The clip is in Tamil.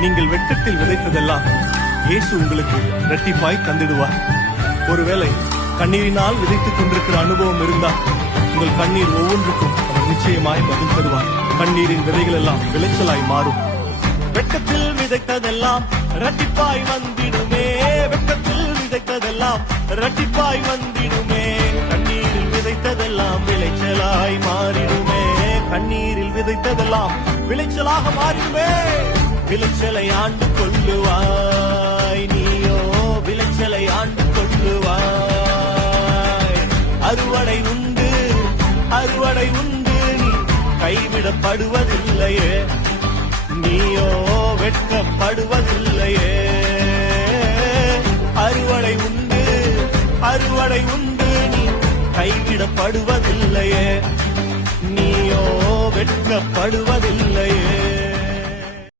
நீங்கள் வெட்கத்தில் விதைத்ததெல்லாம் இயேசு உங்களுக்கு இரட்டிப்பாய் தந்திடுவார். ஒருவேளை கண்ணீரினால் விதைத்துக் கொண்டிருக்கிற அனுபவம் இருந்தால் உங்கள் கண்ணீர் ஒவ்வொன்றுக்கும் அவர் நிச்சயமாய் பதில் தருவார். கண்ணீரின் விதைகள் எல்லாம் விளைச்சலாய் மாறும். வெட்கத்தில் விதைத்ததெல்லாம் இரட்டிப்பாய் வந்திடுமே. வெட்கத்தில் விதைத்ததெல்லாம் இரட்டிப்பாய் வந்திடுமே. கண்ணீரில் விதைத்ததெல்லாம் விளைச்சலாய் மாறிடுமே. கண்ணீரில் விதைத்ததெல்லாம் விளைச்சலாக மாறிடுமே. விளைச்சலை ஆண்டு கொள்ளுவாய் நீயோ, விளைச்சலை ஆண்டு கொள்ளுவாய். அறுவடை உண்டு, அறுவடை உண்டு, நீ கைவிடப்படுவதில்லையே. நீயோ வெட்கப்படுவதில்லையே. அறுவடை உண்டு, அறுவடை உண்டு, நீ கைவிடப்படுவதில்லையே. நீயோ வெட்கப்படுவதில்லையே.